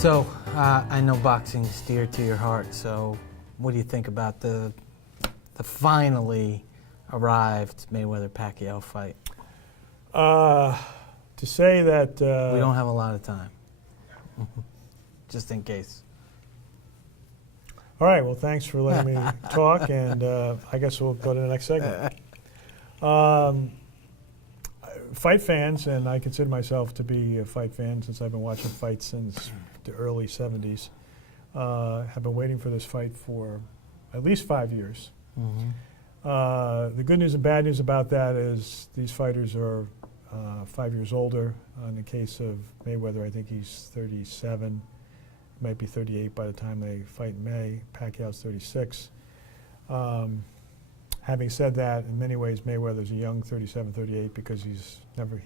So, I know boxing is dear to your heart, so what do you think about the finally arrived Mayweather-Pacquiao fight? To say that... we don't have a lot of time, just in case. All right, well, thanks for letting me talk, and I guess we'll go to the next segment. Fight fans, and I consider myself to be a fight fan since I've been watching fights since the early 70s, have been waiting for this fight for at least 5 years. Mm-hmm. The good news and bad news about that is these fighters are 5 years older. In the case of Mayweather, I think he's 37, might be 38 by the time they fight in May. Pacquiao's 36. Having said that, in many ways, Mayweather's a young 37, 38 because he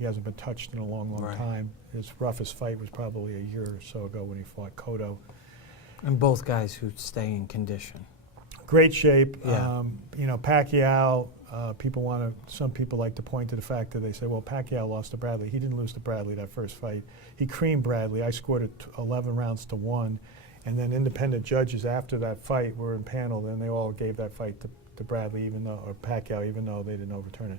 hasn't been touched in a long, long time. His roughest fight was probably a year or so ago when he fought Cotto. And both guys who stay in condition. Great shape. Yeah. Pacquiao, some people like to point to the fact that they say, well, Pacquiao lost to Bradley. He didn't lose to Bradley that first fight. He creamed Bradley. I scored it 11 rounds to 1. And then independent judges after that fight were impaneled, and they all gave that fight to Bradley, or Pacquiao, even though they didn't overturn it.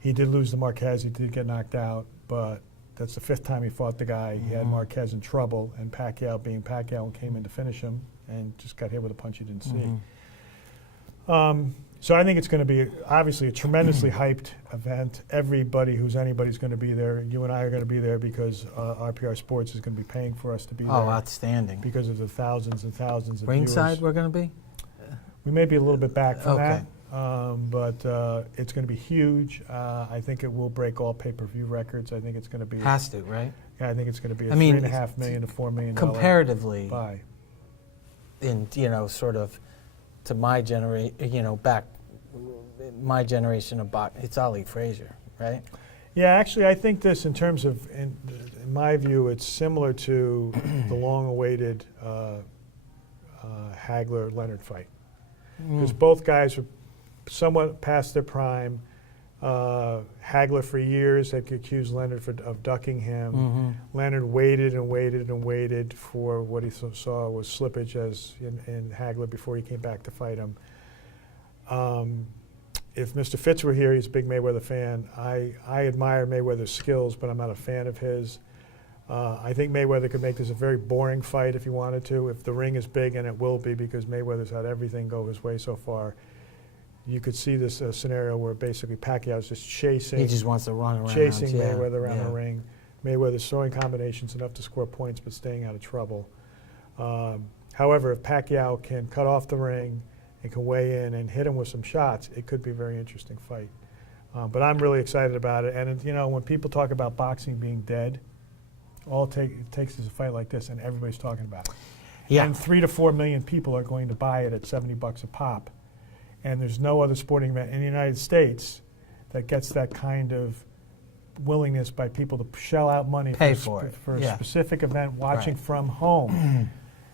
He did lose to Marquez. He did get knocked out, but that's the 5th time he fought the guy. He had Marquez in trouble, and Pacquiao, being Pacquiao, came in to finish him and just got hit with a punch he didn't see. So I think it's going to be obviously a tremendously hyped event. Anybody's going to be there. You and I are going to be there because RPR Sports is going to be paying for us to be there. Oh, outstanding. Because of the thousands and thousands of Ringside viewers. we're going to be? We may be a little bit back from Okay. that, but it's going to be huge. I think it will break all pay-per-view records. I think it's going to be... Has to, right? Yeah, I think it's going to be a I mean, $3.5 million to $4 million comparatively, buy. in sort of to my generation, my generation of boxing, it's Ali Frazier, right? Yeah, actually, I think this in terms of, in my view, it's similar to the long-awaited Hagler-Leonard fight. Because both guys were somewhat past their prime. Hagler for years had accused Leonard of ducking him. Leonard waited and waited and waited for what he saw was slippage in Hagler before he came back to fight him. If Mr. Fitz were here, he's a big Mayweather fan. I admire Mayweather's skills, but I'm not a fan of his. I think Mayweather could make this a very boring fight if he wanted to. If the ring is big, and it will be because Mayweather's had everything go his way so far, you could see this scenario where basically Pacquiao's just chasing. He just wants to run around. Chasing Mayweather around the ring. Mayweather's throwing combinations enough to score points but staying out of trouble. However, if Pacquiao can cut off the ring and can weigh in and hit him with some shots, it could be a very interesting fight. But I'm really excited about it. And when people talk about boxing being dead, all it takes is a fight like this, and everybody's talking about it. Yeah. And 3 to 4 million people are going to buy it at $70 a pop. And there's no other sporting event in the United States that gets that kind of willingness by people to shell out money for a specific event, watching from home.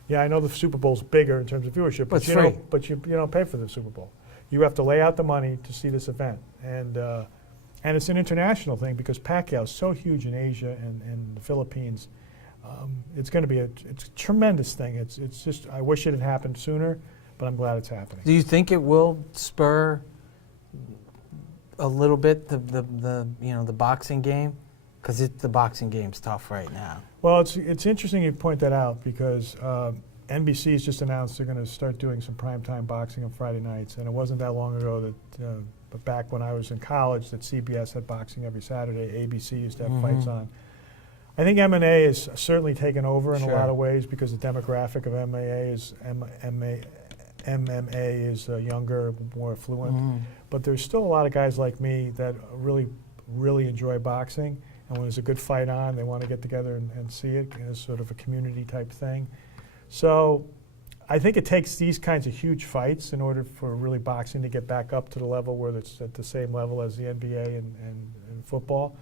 Yeah, I know the Super Bowl's bigger in terms of viewership, but you don't pay for the Super Bowl. You have to lay out the money to see this event. And it's an international thing because Pacquiao is so huge in Asia and the Philippines. It's going to be it's a tremendous thing. It's just, I wish it had happened sooner, but I'm glad it's happening. Do you think it will spur a little bit the boxing game? Because the boxing game's tough right now. Well, it's interesting you point that out because NBC's just announced they're going to start doing some primetime boxing on Friday nights, and it wasn't that long ago that. But back when I was in college, that CBS had boxing every Saturday. ABC used to have fights on. I think MMA is certainly taken over in a lot of ways because the demographic of MMA is younger, more affluent. But there's still a lot of guys like me that really, really enjoy boxing. And when there's a good fight on, they want to get together and see it as sort of a community type thing. So I think it takes these kinds of huge fights in order for really boxing to get back up to the level where it's at the same level as the NBA and football.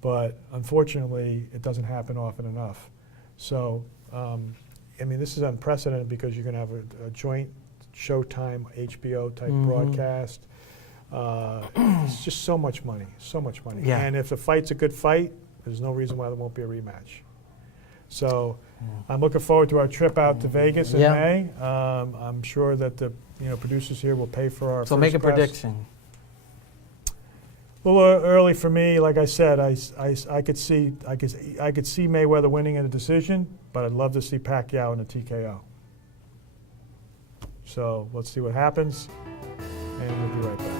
But unfortunately, it doesn't happen often enough. So, this is unprecedented because you're going to have a joint Showtime, HBO type broadcast. It's just so much money. Yeah. And if the fight's a good fight, there's no reason why there won't be a rematch. So I'm looking forward to our trip out to Vegas in Yeah. May. I'm sure that the producers here will pay for our So first make a class. prediction. A little early for me. Like I said, I could see Mayweather winning in a decision, but I'd love to see Pacquiao in a TKO. So let's see what happens, and we'll be right back.